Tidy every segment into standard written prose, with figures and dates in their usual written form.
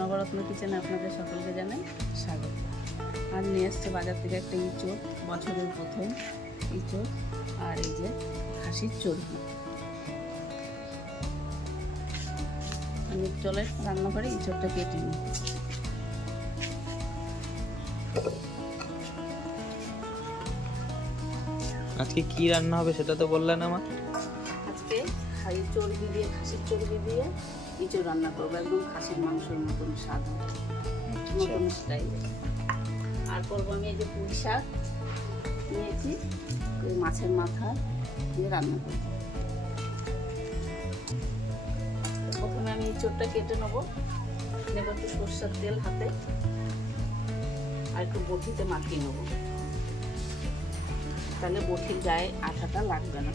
নবরত্ন কিচেনে আপনাদের সকলকে জানাই স্বাগত। আর নিয়ে এসছে বাজার থেকে একটা ইঁচড়, বছরের প্রথম ইঁচড়, আর এই যে খাসির চর্বি। আমি চলে রান্নাঘরে ইঁচড়টা কেটে নিই। আজকে কি রান্না হবে সেটা তো বললেন আমার। আজকে চর্বি দিয়ে, খাসির চর্বি দিয়ে ইঁচড় রান্না করবো। একদম খাসির মাংসের মতন স্বাদ, নতুন স্টাইলে। আর করবো আমি এই যে পুঁই শাক নিয়েছি, মাছের মাথা দিয়ে রান্না করবো। প্রথমে আমি ইঁচড়টা কেটে নেবো। নেব একটু সরষের তেল হাতে, আর একটু বটিতে মাখিয়ে নেবো, তাহলে বটির গায়ে আঠাটা লাগবে না।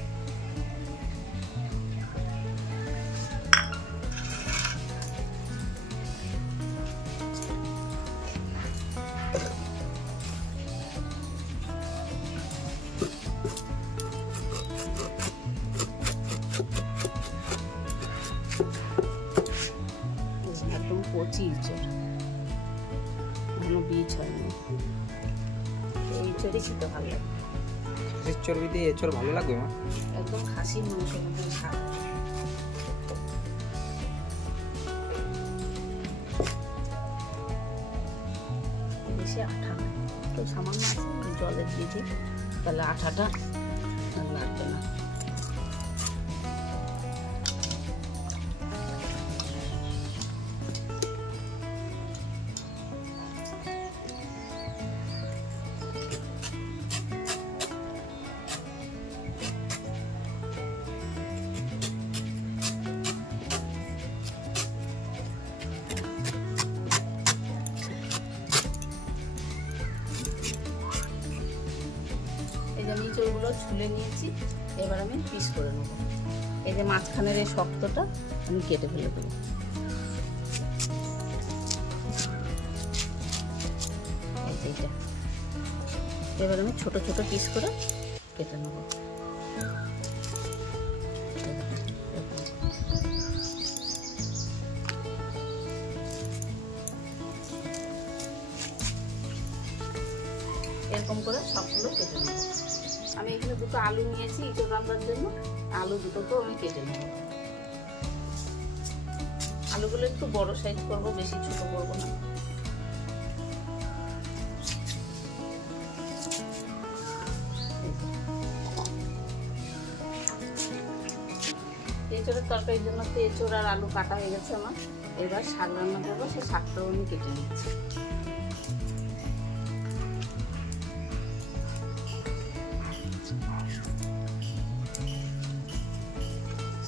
একদম কচি ইঁচড়, কোনো বীজ হয়নি। এই ইঁচড়ই খেতে ভালো লাগে। খাসির চর্বি দিয়ে এঁচড় ভালো লাগবে মা? একদম খাসির মাংসের মতন স্বাদ। বেশি আঠা নয়, একটু সামান্য আছে, জলের দিকে তাহলে আঠাটা লাগবে না। আমি ইঁচড়গুলো ছুলে নিয়েছি, এবার আমি পিস করে নেব। এই যে মাঝখানের এই শক্তটা আমি কেটে ফেলে দেবো। এইটা এবার আমি ছোট ছোট পিস করে কেটে নেব। এরকম করে সবগুলো কেটে নেব। আমি এখানে দুটো আলু নিয়েছি ইঁচড় রান্নার জন্য, আলু দুটোকেও আমি কেটে নেব। আলুগুলো একটু বড় সাইজ করবো, বেশি ছোট করবো না। এঁচড়ের তরকারির জন্য তো এঁচড় আর আলু কাটা হয়ে গেছে আমার। এবার শাক রান্না করবো, সেই শাকটাও আমি কেটে নিচ্ছি।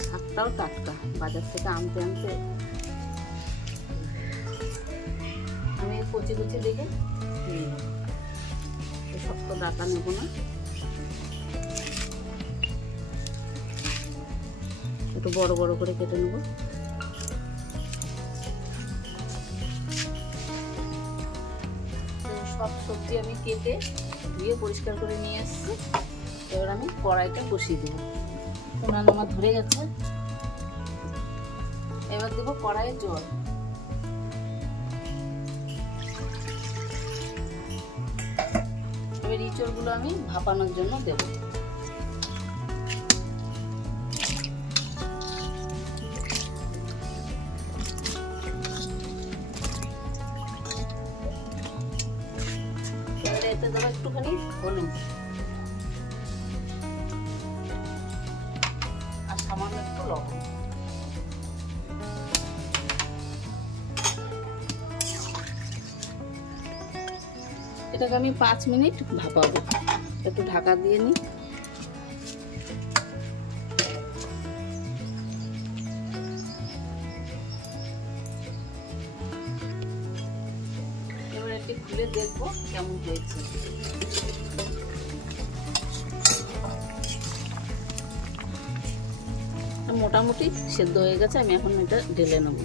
শাকটাও টাটকা, বাজার থেকে আনতে আমি কচি কচি দেখে নিয়ে নেব। শক্ত ডাটা নেব না, একটু বড় বড় করে কেটে নেব। সব সবজি আমি কেটে ধুয়ে পরিষ্কার করে নিয়ে এসেছি। এবার আমি কড়াইটা বসিয়ে দেবো। উনান আমার ধরে গেছে, এবার দেবো কড়াইয়ে জল। এবার ইঁচড়গুলো আমি ভাপানোর জন্য দেব। এবার এতে দেবো একটুখানি হলুদ আর সামান্য একটু লবণ। এটাকে আমি 5 মিনিট ভাপাবো। একটু ঢাকা দিয়ে নিই। এবার একটু খুলে দেখবো কেমন হয়েছে। মোটামুটি সেদ্ধ হয়ে গেছে, আমি এখন এটা ঢেলে নেব।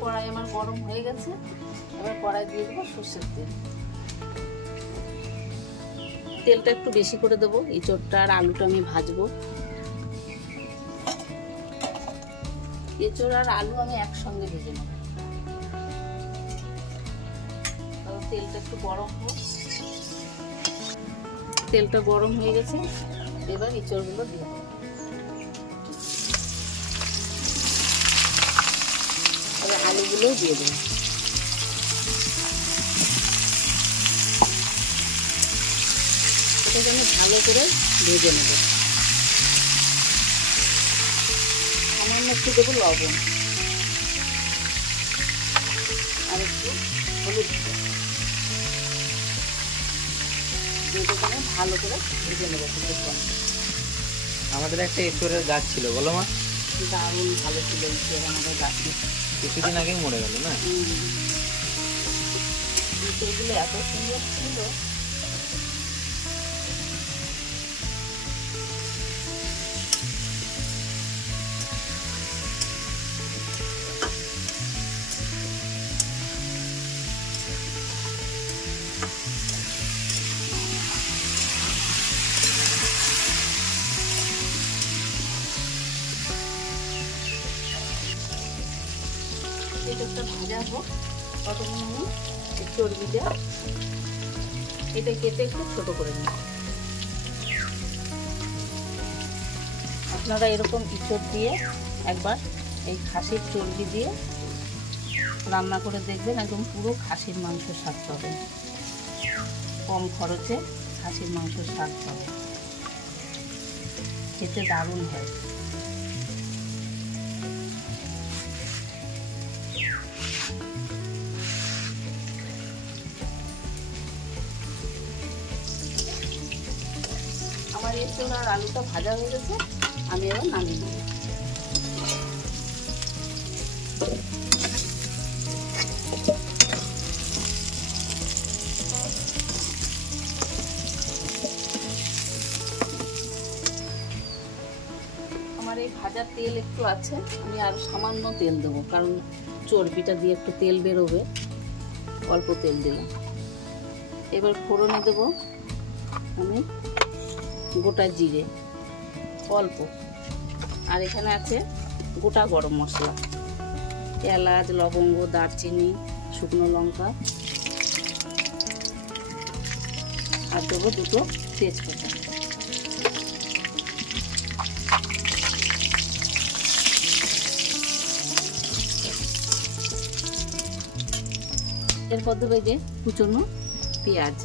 কড়াই আমার গরম হয়ে গেছে, এবার কড়াই দিয়ে দেবো সর্ষের তেল। তেলটা একটু বেশি করে দেবো, এঁচোড়টা আর আলুটা আমি ভাজবো। এঁচোড় আর আলু আমি একসঙ্গে ভেজে নেব। তেলটা একটু গরম হোক। তেলটা গরম হয়ে গেছে, এবার এঁচোড়গুলো দিয়ে দেবো। এবার আলুগুলোও দিয়ে দেবো। এটাকে আমি ভালো করে ভেজে নেব। সামান্য একটু দেবো লবণ আর একটু হলুদ দেবো। এটাকে আমি ভালো করে ভেজে নেবো কিছুক্ষণ। আমাদের একটা এঁচোড়ের গাছ ছিল, বলো মা? দারুণ ভালো ছিল এঁচোড় আমাদের গাছে। কিছুদিন আগেই মরে গেল না? এঁচোড়গুলো এত সুন্দর ছিল। এঁচোড়টা ভাজা হোক, ততক্ষণ আমি চর্বিটা এটা কেটে একটু ছোট করে নিই। আপনারা এরকম এঁচোড় দিয়ে একবার এই খাসির চর্বি দিয়ে রান্না করে দেখবেন, একদম পুরো খাসির মাংসের স্বাদ পাবেন। কম খরচে খাসির মাংসের স্বাদ পাবেন, খেতে দারুণ হয়। আমার এঁচোড় আর আলুটা ভাজা হয়ে গেছে, আমি এবার নামিয়ে নেব। আমার এই ভাজার তেল একটু আছে, আমি আর সামান্য তেল দেবো, কারণ চর্বিটা দিয়ে একটু তেল বেরোবে। অল্প তেল দিলাম। এবার ফোড়নে দেবো আমি গোটা জিরে অল্প, আর এখানে আছে গোটা গরম মশলা, এলাচ, লবঙ্গ, দারচিনি, শুকনো লঙ্কা, আর দেবো দুটো তেজপাতা। এরপর দেবো এই যে কুচনো পেঁয়াজ।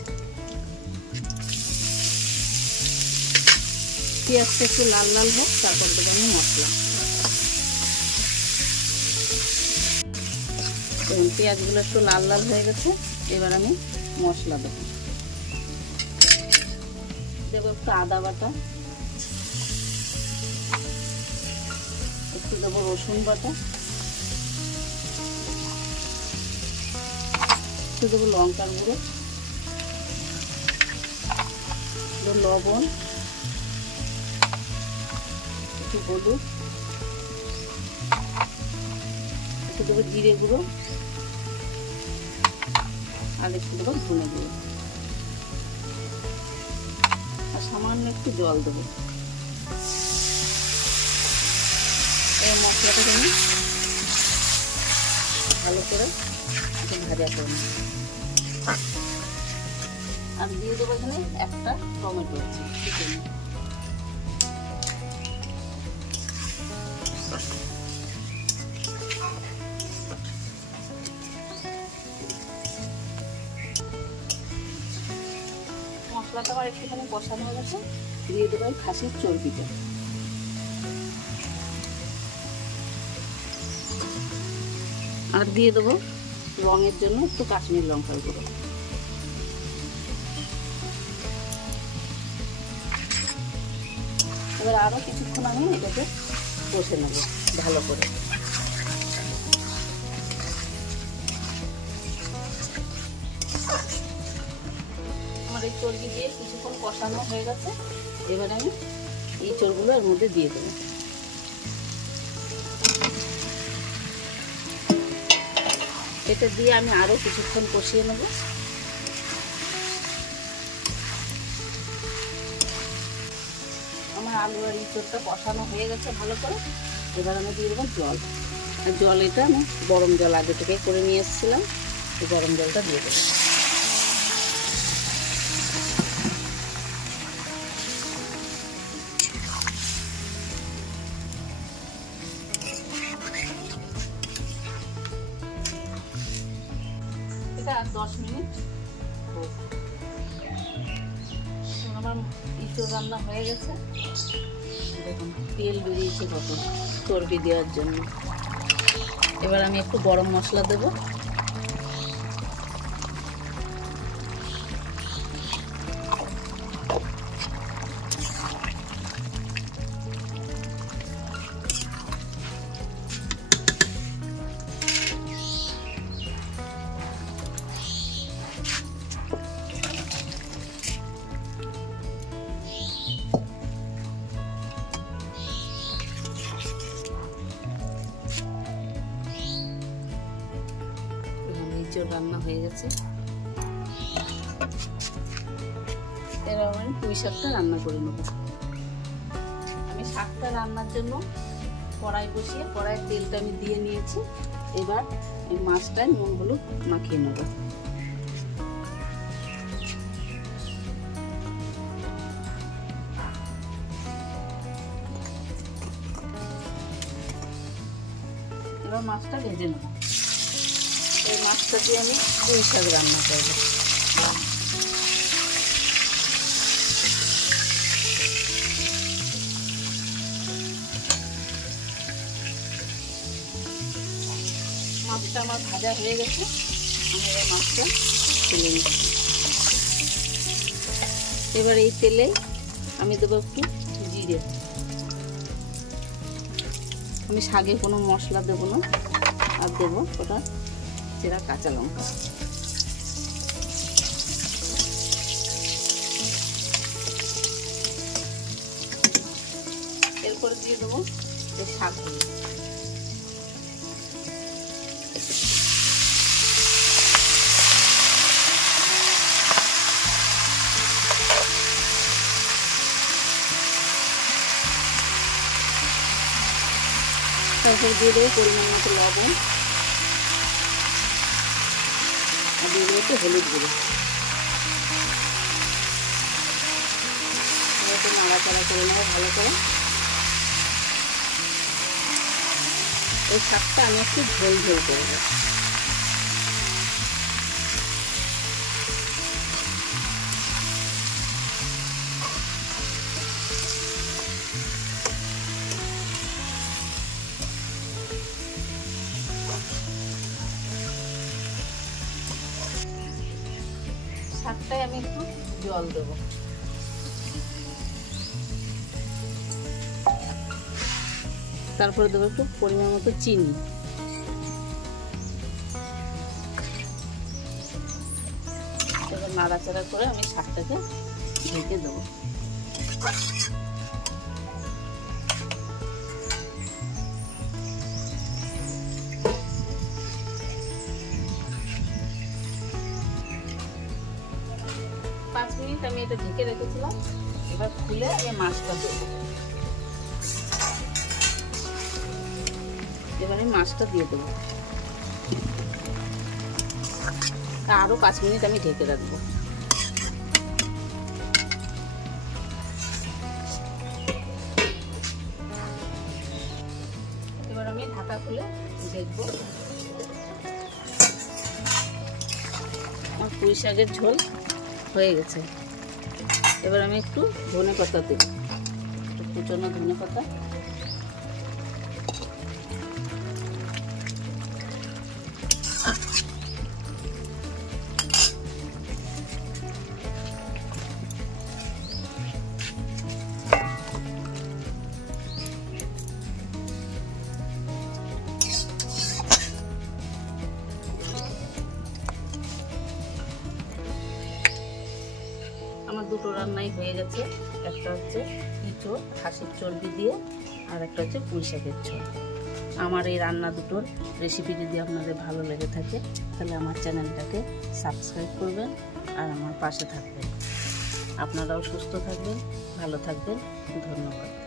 পেঁয়াজটা একটু লাল লাল হোক, তারপর দেবো আমি মশলা। দেখুন পেঁয়াজগুলো একটু লাল লাল হয়ে গেছে, এবার আমি মশলা দেবো। দেবো একটু আদা বাটা, একটু দেবো রসুন বাটা, একটু দেবো লঙ্কার গুঁড়ো, লবণ, একটু হলুদ, একটু দেবো জিরে গুঁড়ো, আর একটু দেবো ধনে গুঁড়ো, আর সামান্য একটু জল দেবো। এই মশলাটাকে আমি ভালো করে একটু ভাজা করে নিই। আর দিয়ে দেবো এখানে একটা টমেটো আছে চিকেন। মশলাটা আমার একটুখানি কষানো হয়ে গেছে, দিয়ে দেবো খাসির চর্বিটা। আর দিয়ে দেবো রঙের জন্য একটু কাশ্মীর লঙ্কার গুঁড়ো। এবার আরও কিছুক্ষণ আমি এটাকে কষে নেব ভালো করে। আমার এই চর্বি দিয়ে কিছুক্ষণ কষানো হয়ে গেছে, এবার আমি এই চর্বিগুলো এর মধ্যে দিয়ে দেবো। এটা দিয়ে আমি আরও কিছুক্ষণ কষিয়ে নেব। আমার আলু আর ইঁচড়টা কষানো হয়ে গেছে ভালো করে। এবার আমি দিয়ে দেবো জল। আর জল এটা আমি গরম জল আগে থেকে করে নিয়ে এসেছিলাম, এই গরম জলটা দিয়ে দেবো। এটা 10 মিনিট হোক। আমার ইঁচড় রান্না হয়ে গেছে। দেখুন তেল বেরিয়েছে কত চর্বি দেওয়ার জন্য। এবার আমি একটু গরম মশলা দেব। রান্না হয়ে গেছে। এবার আমি পুঁই শাকটা রান্না করে নেব। আমি শাকটা রান্নার জন্য কড়াই বসিয়ে কড়াইয়ের তেলটা আমি দিয়ে নিয়েছি। এবার এই মাছটায় নুন হলুদ মাখিয়ে নেব। এবার মাছটা ভেজে নেব। এই মাছটা দিয়ে আমি পুঁই শাক রান্না করব। মাছটা আমার ভাজা হয়ে গেছে। আমি এই মাছটা তুলে নিচ্ছি। এবার এই তেলে আমি দেবো একটু জিরে। আমি শাকে কোনো মশলা দেবো না, আর দেবো ওটা চেরা কাঁচা লঙ্কা। এরপরে দিয়ে দেবো এই শাকগুলো। তারপরে দিয়ে দেবো পরিমাণ মতো লবণ, আর দিয়ে দেবো একটু হলুদ গুঁড়ো। একটু নাড়াচাড়া করে নেবো ভালো করে। এই শাকটা আমি একটু ঝোল ঝোল করবো। শাকটায় আমি একটু জল দেবো। তারপরে দেবো একটু পরিমাণ মতো চিনি। এবার নাড়াচাড়া করে আমি শাকটাকে ঢেকে দেবো। পাঁচ মিনিট আমি এটা ঢেকে রেখেছিলাম। এবার খুলে আমি মাছটা দেবো। এবারে মাছটা দিয়ে দেবো। আরো 5 মিনিট আমি ঢেকে রাখবো। এবার আমি ঢাকা খুলে দেখবো। আমার পুঁই শাকের ঝোল হয়ে গেছে। এবার আমি একটু ধনেপাতা দেব, কুচনো ধনেপাতা। আমার দুটো রান্নাই হয়ে গেছে। একটা হচ্ছে ইঁচড় খাসির চর্বি দিয়ে, আর একটা হচ্ছে পুঁই শাকের ঝোল। আমার এই রান্না দুটোর রেসিপি যদি আপনাদের ভালো লেগে থাকে তাহলে আমার চ্যানেলটাকে সাবস্ক্রাইব করবেন আর আমার পাশে থাকবেন। আপনারাও সুস্থ থাকবেন, ভালো থাকবেন। ধন্যবাদ।